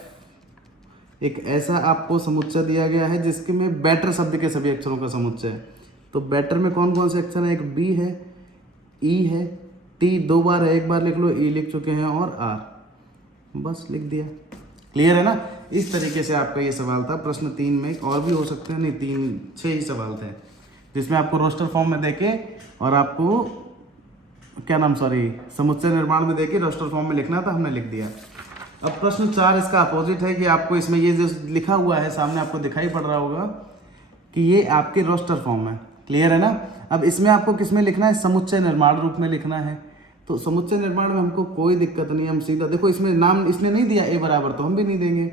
एक ऐसा आपको समुच्चय दिया गया है जिसके में बैटर शब्द के सभी अक्षरों का समुच्चय है। तो बैटर में कौन कौन से अक्षर हैं? एक बी है, ई है, टी 2 बार है, 1 बार लिख लो, ई लिख चुके हैं और आर, बस लिख दिया। क्लियर है ना? इस तरीके से आपका ये सवाल था। प्रश्न 3 में और भी हो सकते हैं, नहीं 6 ही सवाल थे, जिसमें आपको रोस्टर फॉर्म में देके और आपको क्या नाम समुच्चय निर्माण में देके रोस्टर फॉर्म में लिखना था, हमने लिख दिया। अब प्रश्न 4 इसका अपोजिट है कि आपको इसमें ये जो लिखा हुआ है सामने आपको दिखाई पड़ रहा होगा कि ये आपके रोस्टर फॉर्म है। क्लियर है ना? अब इसमें आपको किस में लिखना है? समुच्चय निर्माण रूप में लिखना है। तो समुच्चय निर्माण में हमको कोई दिक्कत नहीं, हम सीधा देखो, इसमें नाम इसने नहीं दिया ए बराबर, तो हम भी नहीं देंगे।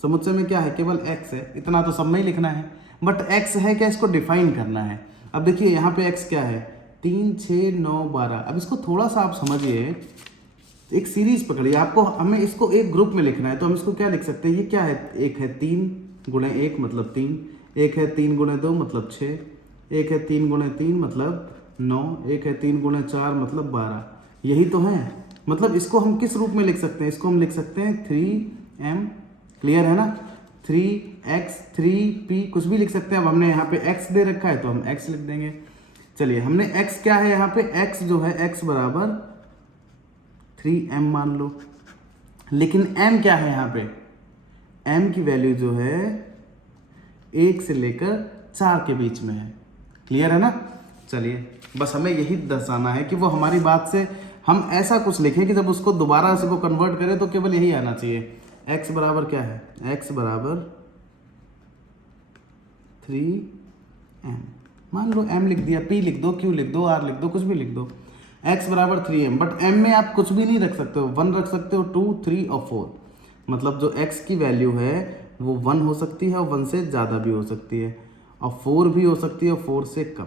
समुच्चय में क्या है? केवल एक्स है, इतना तो सब में ही लिखना है। बट एक्स है क्या, इसको डिफाइन करना है। अब देखिए यहाँ पे एक्स क्या है? 3 6 9 12। अब इसको थोड़ा सा आप समझिए, एक सीरीज पकड़िए, आपको हमें इसको एक ग्रुप में लिखना है, तो हम इसको क्या लिख सकते हैं, ये क्या है, एक है 3 गुणे 1 मतलब 3, एक है 3 गुणे 2 मतलब 6, एक है 3 गुणे 3 मतलब 9, एक है 3 गुणे 4 मतलब 12, यही तो है। मतलब इसको हम किस रूप में लिख सकते हैं, इसको हम लिख सकते हैं 3m, क्लियर है ना, 3x 3p, कुछ भी लिख सकते हैं। अब हमने यहाँ पे x दे रखा है तो हम x लिख देंगे। चलिए, हमने x क्या है यहाँ पे, x जो है x बराबर 3m मान लो, लेकिन m क्या है यहाँ पे, m की वैल्यू जो है 1 से लेकर 4 के बीच में है, क्लियर है ना। चलिए, बस हमें यही दर्शाना है कि वो हमारी बात से हम ऐसा कुछ लिखें कि जब उसको दोबारा से वो कन्वर्ट करें तो केवल यही आना चाहिए। x बराबर क्या है, x बराबर 3m, मान लो m लिख दिया, p लिख दो, q लिख दो, r लिख दो, कुछ भी लिख दो, x बराबर 3m। बट m में आप कुछ भी नहीं रख सकते हो, 1 रख सकते हो, 2 3 और 4। मतलब जो x की वैल्यू है वो 1 हो सकती है और 1 से ज़्यादा भी हो सकती है, और 4 भी हो सकती है और 4 से कम,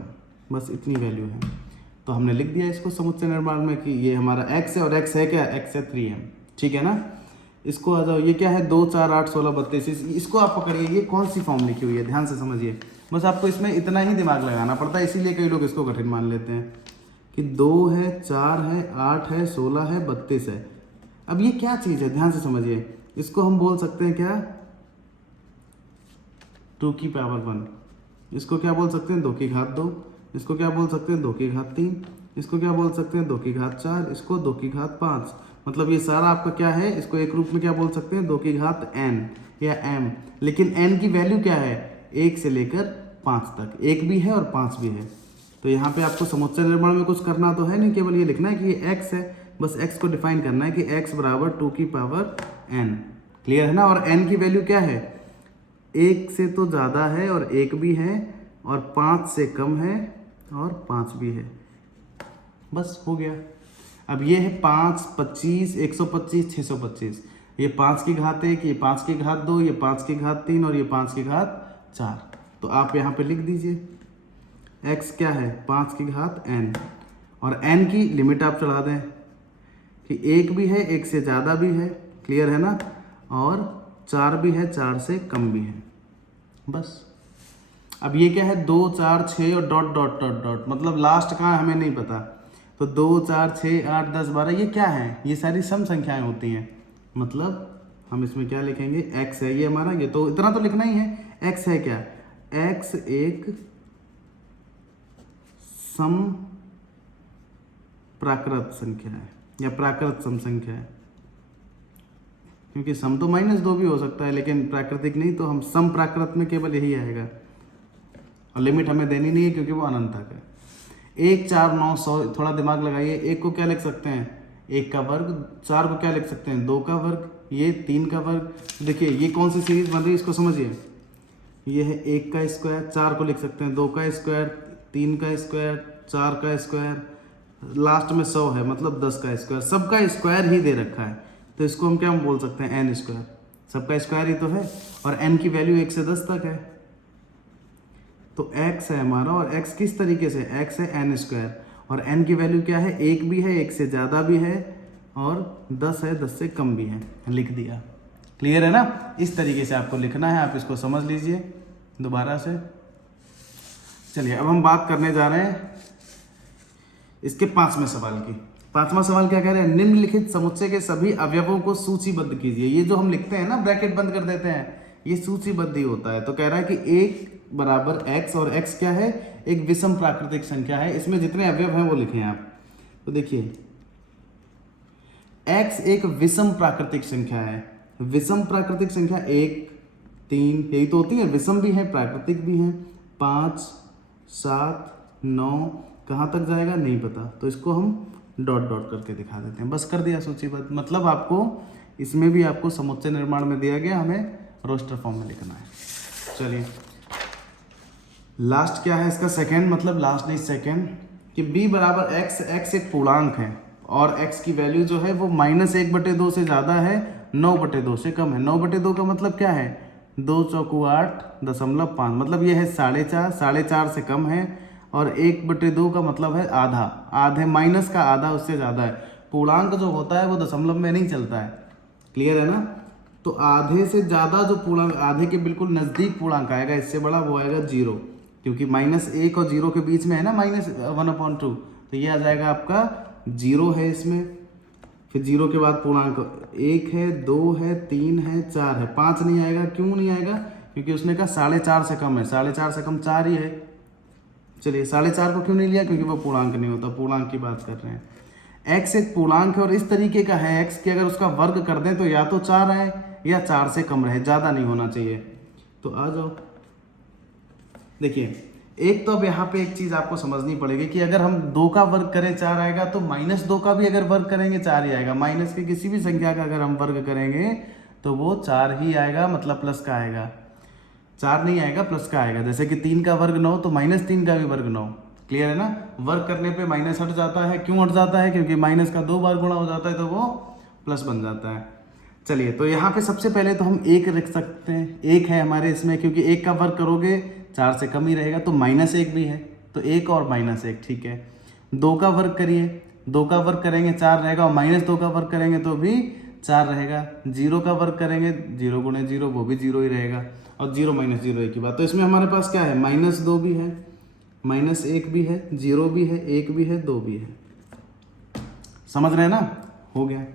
बस इतनी वैल्यू है। तो हमने लिख दिया इसको समुच्चय निर्माण में कि ये हमारा x है, और x है क्या, x है 3m, ठीक है ना। इसको आ जाओ, ये क्या है, 2 4 8 16 32, इसको आप पकड़िए, ये कौन सी फॉर्म लिखी हुई है, ध्यान से समझिए। बस आपको इसमें इतना ही दिमाग लगाना पड़ता है, इसीलिए कई लोग इसको कठिन मान लेते हैं कि 2 है 4 है 8 है 16 है 32 है। अब ये क्या चीज़ है, ध्यान से समझिए। इसको हम बोल सकते हैं क्या, 2 की पावर 1, इसको क्या बोल सकते हैं 2 की घात 2, इसको क्या बोल सकते हैं 2 की घात 3, इसको क्या बोल सकते हैं 2 की घात 4, इसको 2 की घात 5। मतलब ये सारा आपका क्या है, इसको एक रूप में क्या बोल सकते हैं 2 की घात n या m। लेकिन n की वैल्यू क्या है, 1 से लेकर 5 तक, 1 भी है और 5 भी है। तो यहाँ पे आपको समुच्चय निर्माण में कुछ करना तो है नहीं, केवल ये लिखना है कि ये x है, बस x को डिफाइन करना है कि x बराबर 2 की पावर n, क्लियर है ना। और n की वैल्यू क्या है, 1 से तो ज़्यादा है और 1 भी है, और 5 से कम है और 5 भी है, बस हो गया। अब ये है 5 25 125 625, ये 5 की घात 1, ये 5 की घात 2, ये 5 की घात 3 और ये 5 की घात 4। तो आप यहाँ पे लिख दीजिए x क्या है, 5 की घात n, और n की लिमिट आप चढ़ा दें कि 1 भी है, 1 से ज़्यादा भी है, क्लियर है ना, और 4 भी है, 4 से कम भी है, बस। अब ये क्या है, 2 4 6 और डॉट डॉट डॉट डॉट, मतलब लास्ट कहाँ हमें नहीं पता। तो 2 4 6 8 10 12 ये क्या है, ये सारी सम संख्याएं होती हैं। मतलब हम इसमें क्या लिखेंगे, x है ये हमारा, ये तो इतना तो लिखना ही है, x है क्या, x एक सम प्राकृत संख्या है या प्राकृत सम संख्या है, क्योंकि सम तो -2 भी हो सकता है लेकिन प्राकृतिक नहीं, तो हम सम प्राकृत में केवल यही आएगा, और लिमिट हमें देनी नहीं है क्योंकि वो अनंत तक है। 1 4 9 100, थोड़ा दिमाग लगाइए, 1 को क्या लिख सकते हैं, 1 का वर्ग, 4 को क्या लिख सकते हैं, 2 का वर्ग, ये 3 का वर्ग। देखिए ये कौन सी सीरीज बन रही है, इसको समझिए। ये है 1 का स्क्वायर, 4 को लिख सकते हैं 2 का स्क्वायर, 3 का स्क्वायर, 4 का स्क्वायर, लास्ट में 100 है मतलब 10 का स्क्वायर, सबका स्क्वायर ही दे रखा है, तो इसको हम क्या बोल सकते हैं, n स्क्वायर, सबका स्क्वायर ही तो है, और n की वैल्यू 1 से 10 तक है। तो x है हमारा, और x किस तरीके से, x है n स्क्वायर, और n की वैल्यू क्या है, 1 भी है, 1 से ज़्यादा भी है, और 10 है, 10 से कम भी है, लिख दिया, क्लियर है ना। इस तरीके से आपको लिखना है, आप इसको समझ लीजिए दोबारा से। चलिए अब हम बात करने जा रहे हैं इसके 5वें सवाल की। 5वां सवाल क्या कह रहे हैं, निम्नलिखित समुच्चय के सभी अवयवों को सूचीबद्ध कीजिए। ये जो हम लिखते हैं ना, ब्रैकेट बंद कर देते हैं, ये सूचीबद्ध ही होता है। तो कह रहा है कि 1 बराबर x, और x क्या है, एक विषम प्राकृतिक संख्या है, इसमें जितने अवयव हैं वो लिखें आप। तो देखिए x एक विषम प्राकृतिक संख्या है, विषम प्राकृतिक संख्या 1 3 यही तो होती है, विषम भी है प्राकृतिक भी है, 5 7 9 कहाँ तक जाएगा नहीं पता, तो इसको हम डॉट डॉट करके दिखा देते हैं, बस कर दिया सूचीबद्ध। मतलब आपको इसमें भी आपको समुच्चय निर्माण में दिया गया, हमें रोस्टर फॉर्म में लिखना है। चलिए लास्ट क्या है इसका, सेकंड, मतलब लास्ट नहीं सेकंड, कि b बराबर x, x एक पूर्णांक है और x की वैल्यू जो है वो -1/2 से ज़्यादा है, 9/2 से कम है। 9/2 का मतलब क्या है, 2 चौकू 8 दशमलव 5, मतलब ये है 4.5 से कम है, और 1/2 का मतलब है आधा, आधे माइनस का आधा उससे ज़्यादा है। पूर्णांक जो होता है वो दशमलव में नहीं चलता है, क्लियर है ना। तो आधे से ज़्यादा जो पूर्णांक, आधे के बिल्कुल नज़दीक पूर्णांक आएगा, इससे बड़ा वो आएगा 0, क्योंकि -1 और 0 के बीच में है ना -1/2, तो ये आ जाएगा आपका 0 है इसमें। फिर 0 के बाद पूर्णांक 1 है, 2 है, 3 है, 4 है, 5 नहीं आएगा। क्यों नहीं आएगा? क्योंकि उसने कहा 4.5 से कम है, 4.5 से कम 4 ही है। चलिए 4.5 को क्यों नहीं लिया? क्योंकि वो पूर्णांक नहीं होता, पूर्णांक की बात कर रहे हैं। x एक पूर्णांक है और इस तरीके का है x कि अगर उसका वर्ग कर दें तो या तो 4 आए या 4 से कम रहे, ज़्यादा नहीं होना चाहिए। तो आ जाओ, देखिए एक तो अब यहाँ पे एक चीज़ आपको समझनी पड़ेगी कि अगर हम 2 का वर्ग करें 4 आएगा, तो -2 का भी अगर वर्ग करेंगे 4 ही आएगा। माइनस की किसी भी संख्या का अगर हम वर्ग करेंगे तो वो 4 ही आएगा, मतलब प्लस का आएगा, 4 नहीं आएगा, प्लस का आएगा। जैसे कि 3 का वर्ग 9, तो -3 का भी वर्ग 9, क्लियर है ना। वर्ग करने पे माइनस हट जाता है। क्यों हट जाता है? क्योंकि माइनस का 2 बार गुणा हो जाता है तो वो प्लस बन जाता है। चलिए, तो यहाँ पे सबसे पहले तो हम 1 रख सकते हैं, 1 है हमारे इसमें, क्योंकि 1 का वर्ग करोगे 4 से कम ही रहेगा, तो -1 भी है, तो 1 और -1, ठीक है। 2 का वर्ग करिए, 2 का वर्ग करेंगे 4 रहेगा, और -2 का वर्ग करेंगे तो भी 4 रहेगा। 0 का वर्ग करेंगे 0 गुणे 0, वो भी 0 ही रहेगा, और 0 - 0 एक ही बात। तो इसमें हमारे पास क्या है? -2 भी है, -1 भी है, 0 भी है, 1 भी है, 2 भी है। समझ रहे हैं ना? हो गया।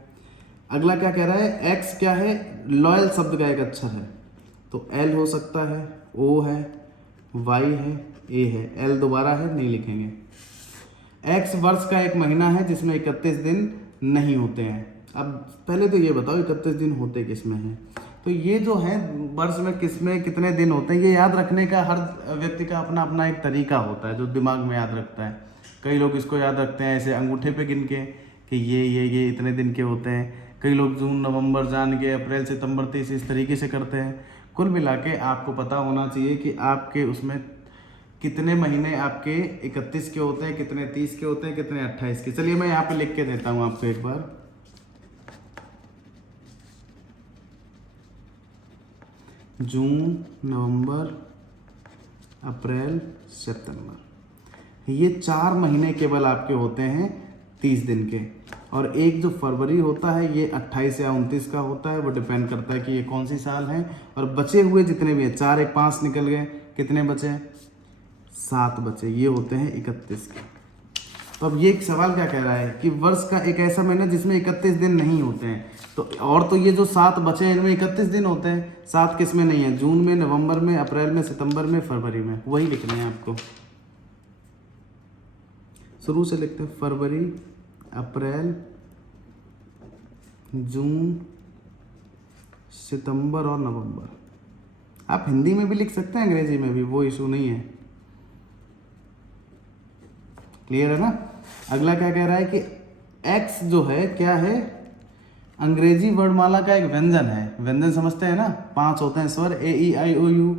अगला क्या कह रहा है? x क्या है? लॉयल शब्द का एक अक्षर है, तो L हो सकता है, O है, Y है, A है। L दोबारा है, नहीं लिखेंगे। x वर्ष का एक महीना है जिसमें 31 दिन नहीं होते हैं। अब पहले तो ये बताओ 31 दिन होते किस में हैं? तो ये जो है वर्ष में किस में कितने दिन होते हैं, ये याद रखने का हर व्यक्ति का अपना अपना एक तरीका होता है जो दिमाग में याद रखता है। कई लोग इसको याद रखते हैं ऐसे अंगूठे पे गिन के कि ये इतने दिन के होते हैं। कई लोग जून, नवंबर जान के, अप्रैल, सितंबर, 30 इस तरीके से करते हैं। कुल मिला के आपको पता होना चाहिए कि आपके उसमें कितने महीने आपके 31 के होते हैं, कितने 30 के होते हैं, कितने 28 के। चलिए मैं यहाँ पे लिख के देता हूँ आपको एक बार। जून, नवंबर, अप्रैल, सितंबर, ये 4 महीने केवल आपके होते हैं 30 दिन के। और एक जो फरवरी होता है ये 28 या 29 का होता है, वो डिपेंड करता है कि ये कौन सी साल है। और बचे हुए जितने भी हैं, 4 1 5 निकल गए, कितने बचे? 7 बचे, ये होते हैं 31 के। तो अब ये एक सवाल क्या कह रहा है कि वर्ष का एक ऐसा महीना जिसमें 31 दिन नहीं होते हैं। तो और तो ये जो 7 बचे हैं इनमें 31 दिन होते हैं, 7 किस में नहीं है? जून में, नवंबर में, अप्रैल में, सितंबर में, फरवरी में। वही लिखने हैं आपको, शुरू से लिखते हैं। फरवरी, अप्रैल, जून, सितंबर और नवंबर। आप हिंदी में भी लिख सकते हैं, अंग्रेजी में भी, वो इशू नहीं है। क्लियर है ना? अगला क्या कह रहा है कि x जो है क्या है? अंग्रेजी वर्णमाला का एक व्यंजन है। व्यंजन समझते हैं ना? 5 होते हैं स्वर, A E I O U,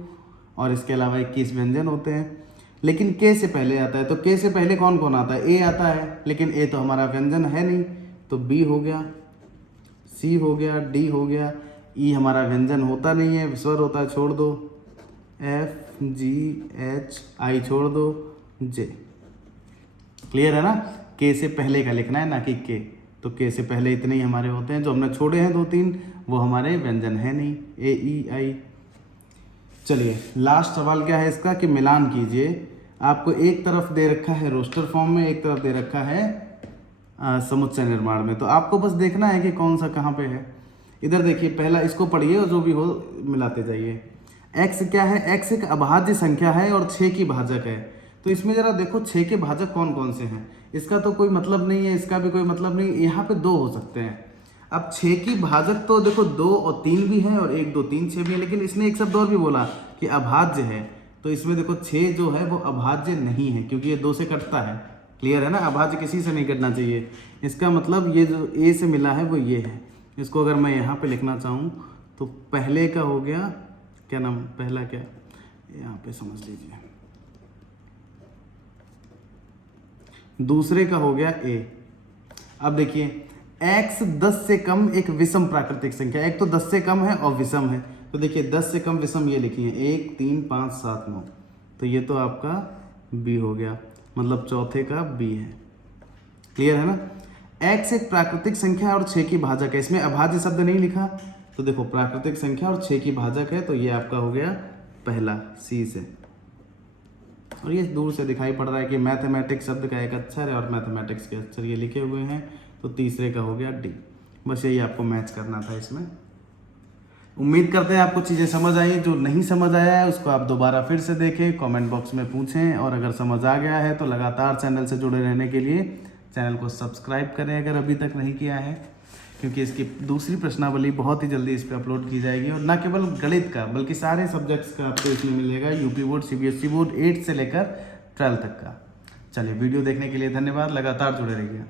और इसके अलावा 21 व्यंजन होते हैं। लेकिन के से पहले आता है, तो के से पहले कौन कौन आता है? ए आता है, लेकिन ए तो हमारा व्यंजन है नहीं, तो बी हो गया, सी हो गया, डी हो गया, ई हमारा व्यंजन होता नहीं है, स्वर होता है, छोड़ दो, एफ, जी, एच, आई छोड़ दो, जे। क्लियर है ना? के से पहले का लिखना है, ना कि के। तो के से पहले इतने ही हमारे होते हैं, जो हमने छोड़े हैं 2-3 वो हमारे व्यंजन है नहीं, ए ई आई। चलिए लास्ट सवाल क्या है इसका कि मिलान कीजिए। आपको एक तरफ दे रखा है रोस्टर फॉर्म में, एक तरफ दे रखा है समुच्चय निर्माण में। तो आपको बस देखना है कि कौन सा कहाँ पे है। इधर देखिए, पहला इसको पढ़िए और जो भी हो मिलाते जाइए। x क्या है? x एक अभाज्य संख्या है और 6 की भाजक है। तो इसमें जरा देखो 6 के भाजक कौन कौन से हैं। इसका तो कोई मतलब नहीं है, इसका भी कोई मतलब नहीं, यहाँ पे 2 हो सकते हैं। अब 6 की भाजक तो देखो 2 और 3 भी है, और 1 2 3 6 भी है, लेकिन इसने एक शब्द और भी बोला कि अभाज्य है। तो इसमें देखो 6 जो है वो अभाज्य नहीं है, क्योंकि ये 2 से कटता है। क्लियर है ना? अभाज्य किसी से नहीं कटना चाहिए। इसका मतलब ये जो ए से मिला है वो ये है। इसको अगर मैं यहाँ पे लिखना चाहूँ तो पहले का हो गया, क्या नाम, पहला क्या, यहाँ पे समझ लीजिए, दूसरे का हो गया ए। अब देखिए x 10 से कम एक विषम प्राकृतिक संख्या, एक तो 10 से कम है और विषम है। तो देखिए 10 से कम विषम ये लिखिए, 1 3 5 7 9, तो ये तो आपका b हो गया। मतलब चौथे का बी है। क्लियर है ना। x एक प्राकृतिक संख्या है और 6 की भाजक है। इसमें अभाज्य शब्द नहीं लिखा, तो देखो प्राकृतिक संख्या और 6 की भाजक है, तो ये आपका हो गया पहला सी से। और ये दूर से दिखाई पड़ रहा है कि मैथमेटिक्स शब्द का एक अक्षर है और मैथमेटिक्स के अक्षर ये लिखे हुए हैं, तो तीसरे का हो गया डी। बस यही आपको मैच करना था इसमें। उम्मीद करते हैं आपको चीज़ें समझ आई। जो नहीं समझ आया है उसको आप दोबारा फिर से देखें, कमेंट बॉक्स में पूछें, और अगर समझ आ गया है तो लगातार चैनल से जुड़े रहने के लिए चैनल को सब्सक्राइब करें अगर अभी तक नहीं किया है, क्योंकि इसकी दूसरी प्रश्नावली बहुत ही जल्दी इस पर अपलोड की जाएगी। और न केवल गणित का बल्कि सारे सब्जेक्ट्स का आपको इसमें मिलेगा, यूपी बोर्ड, सीबीएसई बोर्ड 8 से लेकर 12 तक का। चलिए, वीडियो देखने के लिए धन्यवाद, लगातार जुड़े रहिए।